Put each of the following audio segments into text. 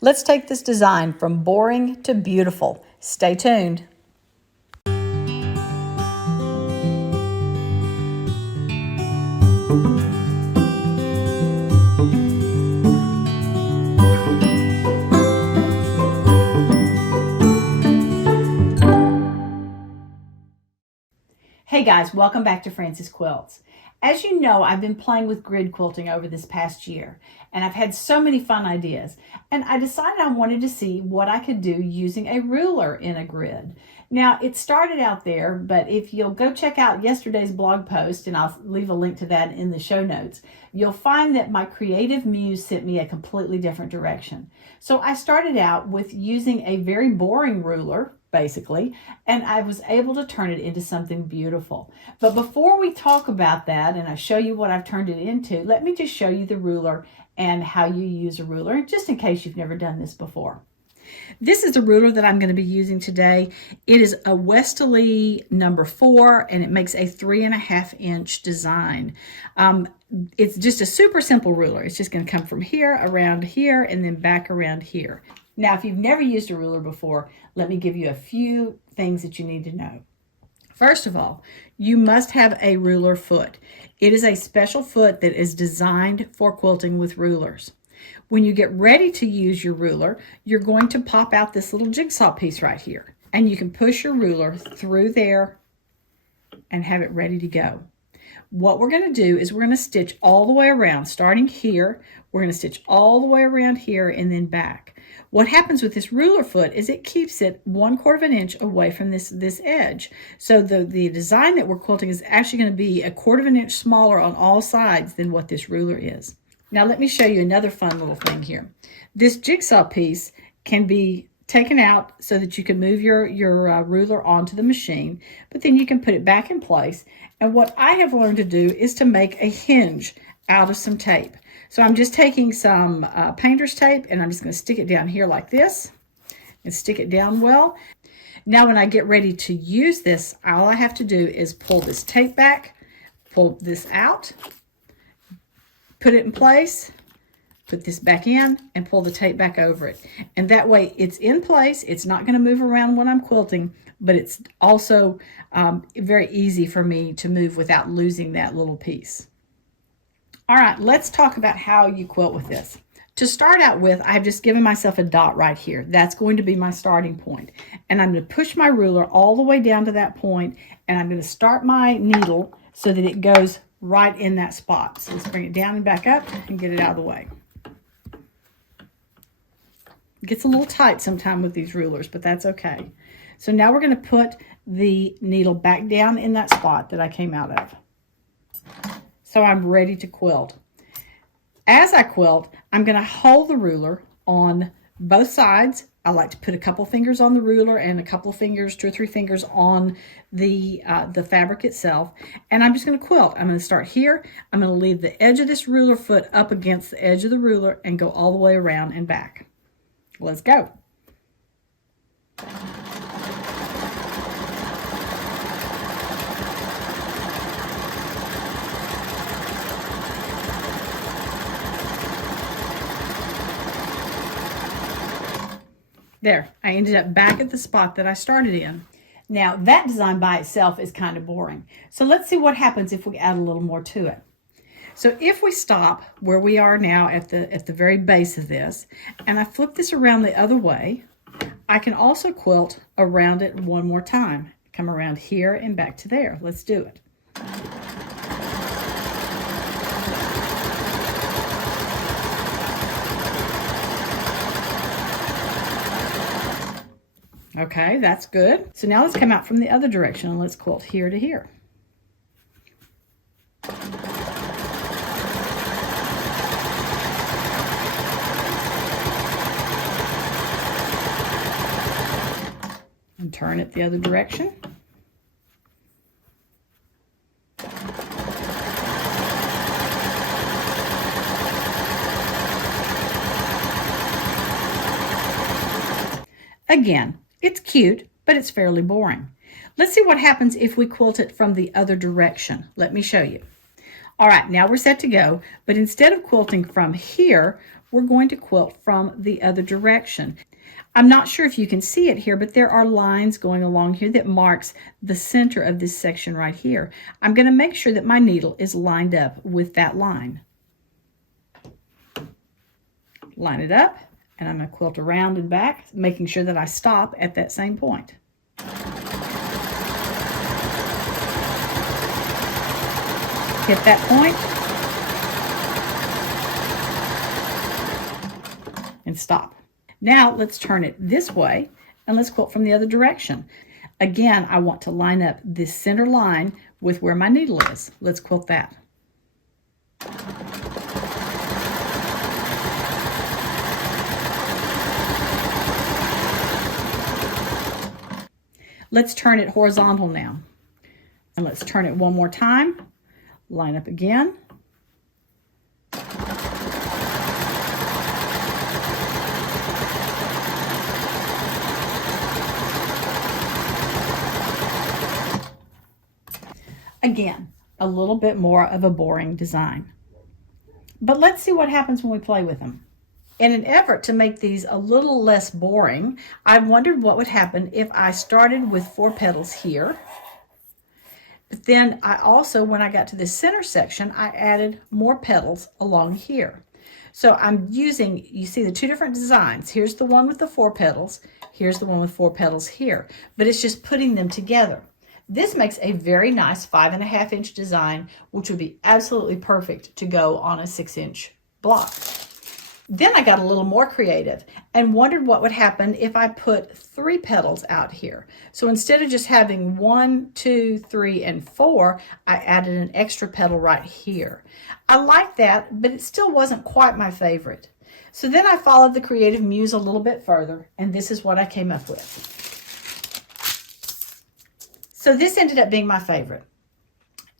Let's take this design from boring to beautiful. Stay tuned. Hey guys, welcome back to Frances Quilts. As you know, I've been playing with grid quilting over this past year, and I've had so many fun ideas, and I decided I wanted to see what I could do using a ruler in a grid. Now, it started out there, but if you'll go check out yesterday's blog post, and I'll leave a link to that in the show notes, you'll find that my creative muse sent me a completely different direction. So I started out with using a very boring ruler, basically, and I was able to turn it into something beautiful. But before we talk about that and I show you what I've turned it into, let me just show you the ruler and how you use a ruler, just in case you've never done this before. This is the ruler that I'm going to be using today. It is a Westalee number 4, and it makes a 3.5-inch design. It's just a super simple ruler. It's just going to come from here, around here, and then back around here. Now, if you've never used a ruler before, let me give you a few things that you need to know. First of all, you must have a ruler foot. It is a special foot that is designed for quilting with rulers. When you get ready to use your ruler, you're going to pop out this little jigsaw piece right here, and you can push your ruler through there and have it ready to go. What we're going to do is we're going to stitch all the way around, starting here. We're going to stitch all the way around here and then back. What happens with this ruler foot is it keeps it 1/4 inch away from this edge. So the design that we're quilting is actually going to be 1/4 inch smaller on all sides than what this ruler is. Now let me show you another fun little thing here. This jigsaw piece can be taken out so that you can move your ruler onto the machine, but then you can put it back in place. And what I have learned to do is to make a hinge out of some tape. So I'm just taking some painter's tape, and I'm just going to stick it down here like this and stick it down well. Now when I get ready to use this, all I have to do is pull this tape back, pull this out, put it in place, put this back in, and pull the tape back over it. And that way it's in place. It's not going to move around when I'm quilting, but it's also very easy for me to move without losing that little piece. All right, let's talk about how you quilt with this. To start out with, I've just given myself a dot right here. That's going to be my starting point. And I'm going to push my ruler all the way down to that point, and I'm going to start my needle so that it goes right in that spot. So let's bring it down and back up and get it out of the way. It gets a little tight sometimes with these rulers, but that's okay. So now we're going to put the needle back down in that spot that I came out of. So I'm ready to quilt. As I quilt, I'm going to hold the ruler on both sides. I like to put a couple fingers on the ruler and a couple fingers, 2 or 3 fingers on the fabric itself. And I'm just going to quilt. I'm going to start here. I'm going to leave the edge of this ruler foot up against the edge of the ruler and go all the way around and back. Let's go. There, I ended up back at the spot that I started in. Now, that design by itself is kind of boring. So let's see what happens if we add a little more to it. So if we stop where we are now at the very base of this, and I flip this around the other way, I can also quilt around it one more time. Come around here and back to there. Let's do it. Okay, that's good. So now let's come out from the other direction and let's quilt here to here. And turn it the other direction. Again, it's cute, but it's fairly boring. Let's see what happens if we quilt it from the other direction. Let me show you. All right, now we're set to go, but instead of quilting from here, we're going to quilt from the other direction. I'm not sure if you can see it here, but there are lines going along here that marks the center of this section right here. I'm going to make sure that my needle is lined up with that line. Line it up, and I'm going to quilt around and back, making sure that I stop at that same point. Hit that point and stop. Now let's turn it this way and let's quilt from the other direction. Again, I want to line up this center line with where my needle is. Let's quilt that. Let's turn it horizontal now. And let's turn it one more time. Line up again. Again, a little bit more of a boring design. But let's see what happens when we play with them. In an effort to make these a little less boring, I wondered what would happen if I started with 4 petals here. But then I also, when I got to this center section, I added more petals along here. So I'm using, you see the 2 different designs. Here's the one with the 4 petals. Here's the one with 4 petals here. But it's just putting them together. This makes a very nice 5.5-inch design, which would be absolutely perfect to go on a 6-inch block. Then I got a little more creative and wondered what would happen if I put 3 petals out here. So instead of just having 1, 2, 3, and 4, I added an extra petal right here. I like that, but it still wasn't quite my favorite. So then I followed the creative muse a little bit further, and this is what I came up with. So this ended up being my favorite.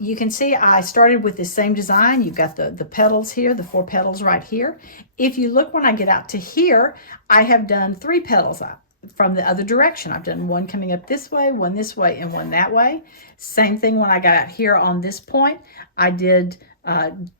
You can see I started with the same design. You've got the petals here, the 4 petals right here. If you look when I get out to here, I have done 3 petals from the other direction. I've done one coming up this way, one this way, and one that way. Same thing when I got out here on this point. I did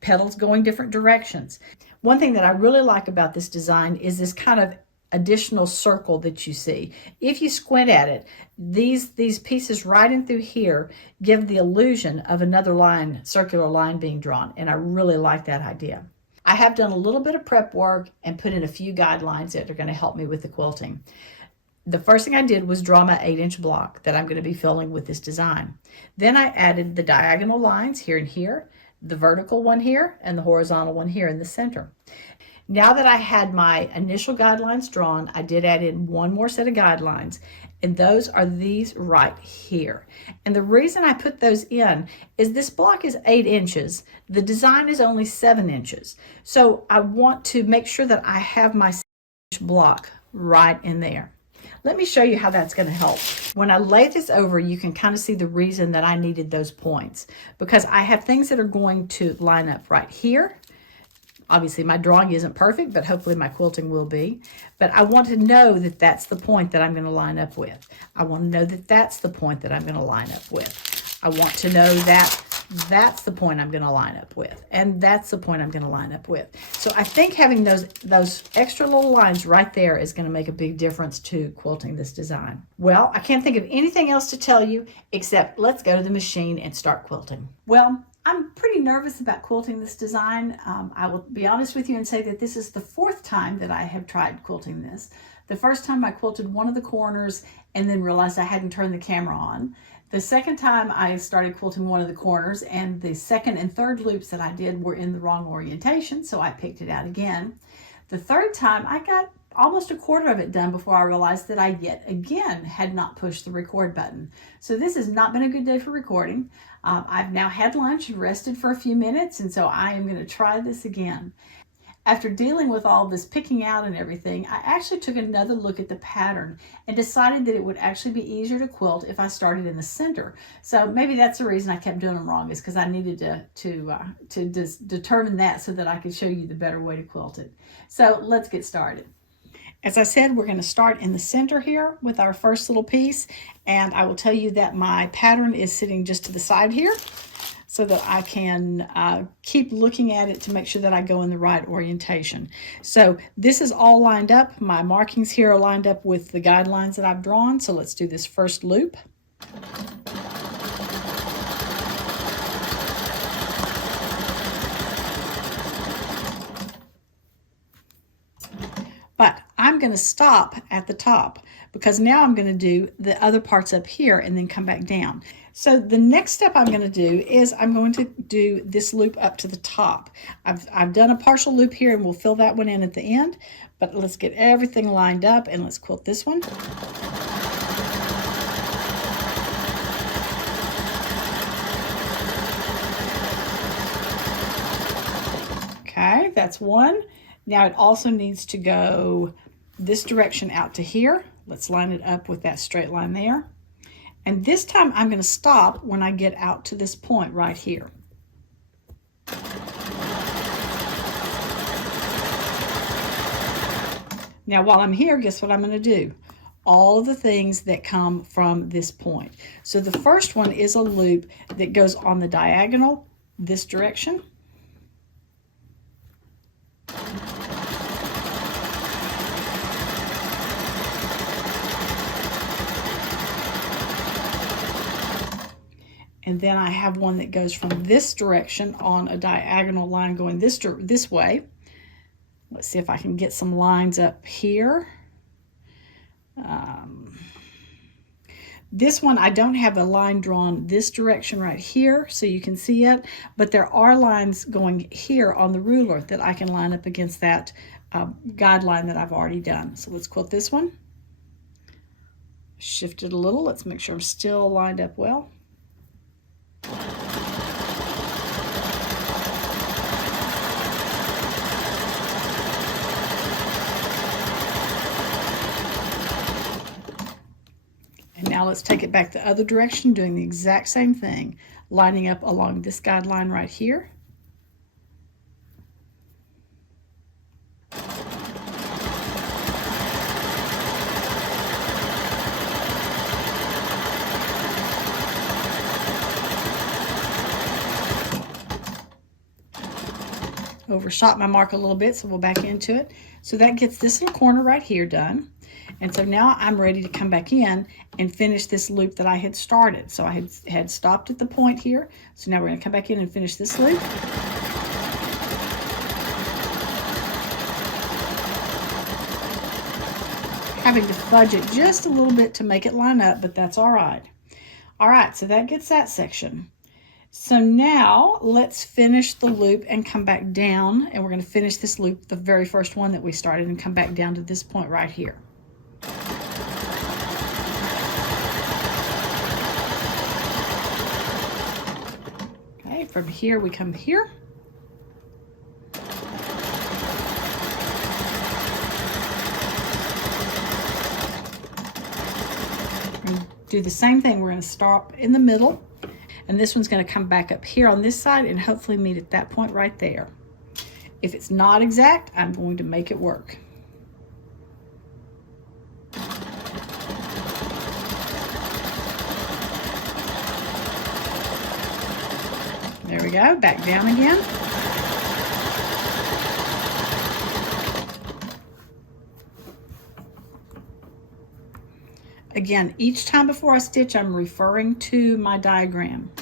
petals going different directions. One thing that I really like about this design is this kind of additional circle that you see. If you squint at it, these pieces right in through here give the illusion of another line, circular line being drawn, and I really like that idea. I have done a little bit of prep work and put in a few guidelines that are going to help me with the quilting. The first thing I did was draw my 8-inch block that I'm going to be filling with this design. Then I added the diagonal lines here and here, the vertical one here, and the horizontal one here in the center. Now that I had my initial guidelines drawn, I did add in one more set of guidelines, and those are these right here. And the reason I put those in is this block is 8 inches. The design is only 7 inches. So I want to make sure that I have my 7-inch block right in there. Let me show you how that's going to help. When I lay this over, you can kind of see the reason that I needed those points, because I have things that are going to line up right here. Obviously, my drawing isn't perfect, but hopefully my quilting will be. But I want to know that that's the point that I'm going to line up with. I want to know that that's the point that I'm going to line up with. I want to know that that's the point I'm going to line up with. And that's the point I'm going to line up with. So I think having those extra little lines right there is going to make a big difference to quilting this design. Well, I can't think of anything else to tell you except let's go to the machine and start quilting. Well, I'm pretty nervous about quilting this design. I will be honest with you and say that this is the 4th time that I have tried quilting this. The first time I quilted one of the corners and then realized I hadn't turned the camera on. The second time I started quilting one of the corners, and the second and third loops that I did were in the wrong orientation, so I picked it out again. The third time I got almost a quarter of it done before I realized that I yet again had not pushed the record button. So this has not been a good day for recording. I've now had lunch and rested for a few minutes, and so I am going to try this again. After dealing with all this picking out and everything, I actually took another look at the pattern and decided that it would actually be easier to quilt if I started in the center. So maybe that's the reason I kept doing them wrong, is because I needed to determine that so that I could show you the better way to quilt it. So let's get started. As I said, we're going to start in the center here with our first little piece, and I will tell you that my pattern is sitting just to the side here. so that I can keep looking at it to make sure that I go in the right orientation. So this is all lined up. My markings here are lined up with the guidelines that I've drawn. So let's do this first loop. But I'm going to stop at the top because now I'm going to do the other parts up here and then come back down. So the next step I'm going to do is I'm going to do this loop up to the top. I've done a partial loop here and we'll fill that one in at the end, but let's get everything lined up and let's quilt this one. Okay, that's one. Now it also needs to go this direction out to here. Let's line it up with that straight line there. And this time I'm going to stop when I get out to this point right here. Now while I'm here, guess what I'm going to do? All of the things that come from this point. So the first one is a loop that goes on the diagonal this direction. And then I have one that goes from this direction on a diagonal line going this way. Let's see if I can get some lines up here. This one, I don't have a line drawn this direction right here, so you can see it, but there are lines going here on the ruler that I can line up against that guideline that I've already done. So let's quilt this one. Shift it a little. Let's make sure I'm still lined up well. And now let's take it back the other direction, doing the exact same thing, lining up along this guideline right here. Overshot my mark a little bit, so we'll back into it. So that gets this little corner right here done. And so now I'm ready to come back in and finish this loop that I had started. So I had stopped at the point here. So now we're going to come back in and finish this loop. Having to fudge it just a little bit to make it line up, but that's all right. All right, so that gets that section. So now let's finish the loop and come back down, and we're going to finish this loop, the very first one that we started, and come back down to this point right here. Okay, from here we come here. And do the same thing. We're going to stop in the middle. And this one's going to come back up here on this side and hopefully meet at that point right there. If it's not exact, I'm going to make it work. There we go, back down again. Again, each time before I stitch, I'm referring to my diagram.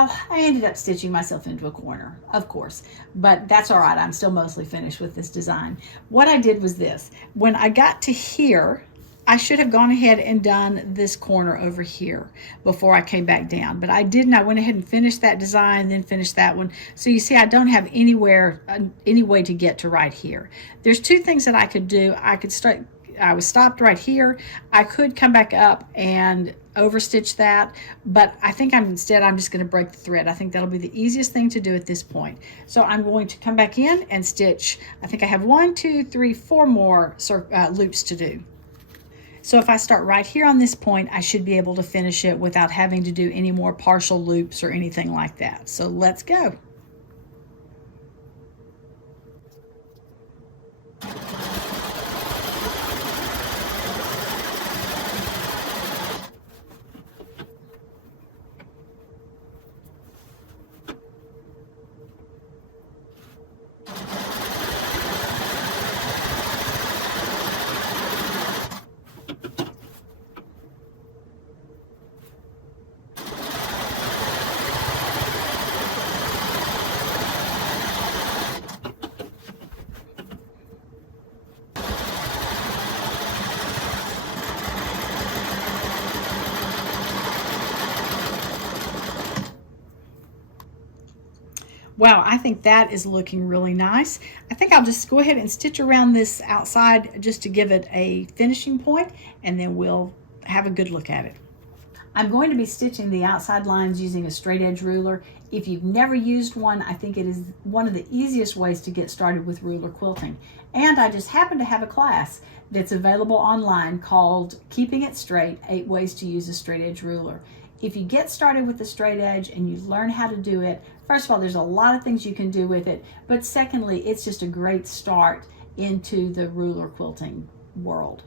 Well, I ended up stitching myself into a corner, of course, but that's all right. I'm still mostly finished with this design. What I did was this. When I got to here, I should have gone ahead and done this corner over here before I came back down, but I didn't. I went ahead and finished that design, then finished that one. So you see, I don't have any way to get to right here. There's two things that I could do. I was stopped right here. I could come back up and overstitch that, but I think I'm just going to break the thread. I think that'll be the easiest thing to do at this point. So I'm going to come back in and stitch. I think I have 1, 2, 3, 4 more loops to do. So if I start right here on this point, I should be able to finish it without having to do any more partial loops or anything like that. So let's go. Wow, I think that is looking really nice. I think I'll just go ahead and stitch around this outside just to give it a finishing point, and then we'll have a good look at it. I'm going to be stitching the outside lines using a straight edge ruler. If you've never used one, I think it is one of the easiest ways to get started with ruler quilting. And I just happen to have a class that's available online called Keeping It Straight, 8 Ways to Use a Straight Edge Ruler. If you get started with the straight edge and you learn how to do it, first of all, there's a lot of things you can do with it, but secondly, it's just a great start into the ruler quilting world.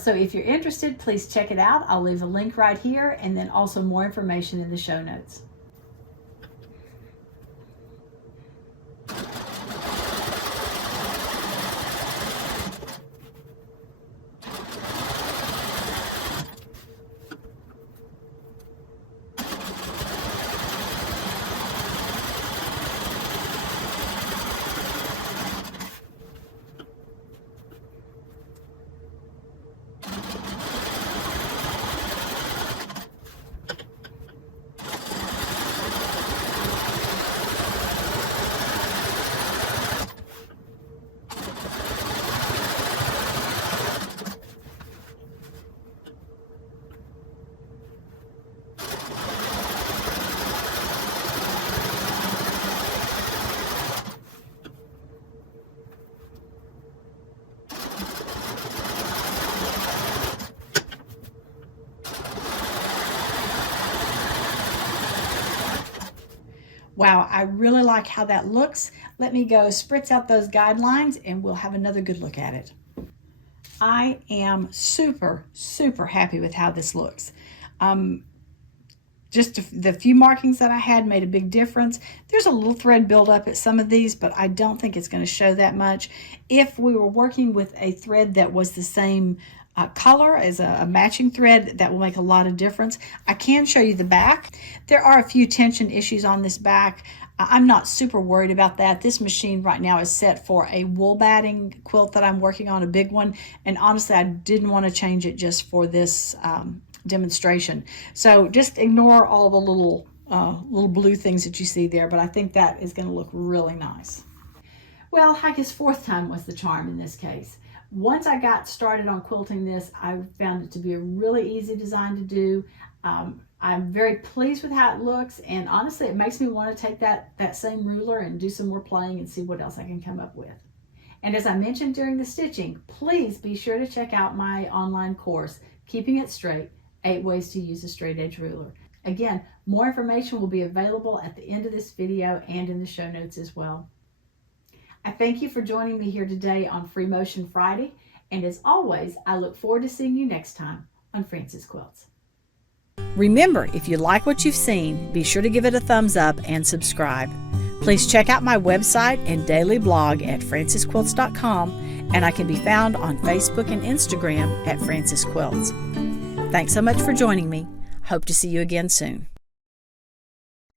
So if you're interested, please check it out. I'll leave a link right here, and then also more information in the show notes. Wow, I really like how that looks. Let me go spritz out those guidelines and we'll have another good look at it. I am super, super happy with how this looks. Just the few markings that I had made a big difference. There's a little thread buildup at some of these, but I don't think it's going to show that much. If we were working with a thread that was the same color as a matching thread, that will make a lot of difference. I can show you the back. There are a few tension issues on this back. I'm not super worried about that. This machine right now is set for a wool batting quilt that I'm working on, a big one, and honestly I didn't want to change it just for this demonstration. So just ignore all the little blue things that you see there, but I think that is going to look really nice. Well, I guess fourth time was the charm in this case. Once I got started on quilting this, I found it to be a really easy design to do. I'm very pleased with how it looks, and honestly it makes me want to take that same ruler and do some more playing and see what else I can come up with. And as I mentioned during the stitching, please be sure to check out my online course, Keeping It Straight, 8 Ways to Use a Straight Edge Ruler. Again, more information will be available at the end of this video and in the show notes as well. I thank you for joining me here today on Free Motion Friday, and as always, I look forward to seeing you next time on Frances Quilts. Remember, if you like what you've seen, be sure to give it a thumbs up and subscribe. Please check out my website and daily blog at francesquilts.com, and I can be found on Facebook and Instagram at Frances Quilts. Thanks so much for joining me. Hope to see you again soon.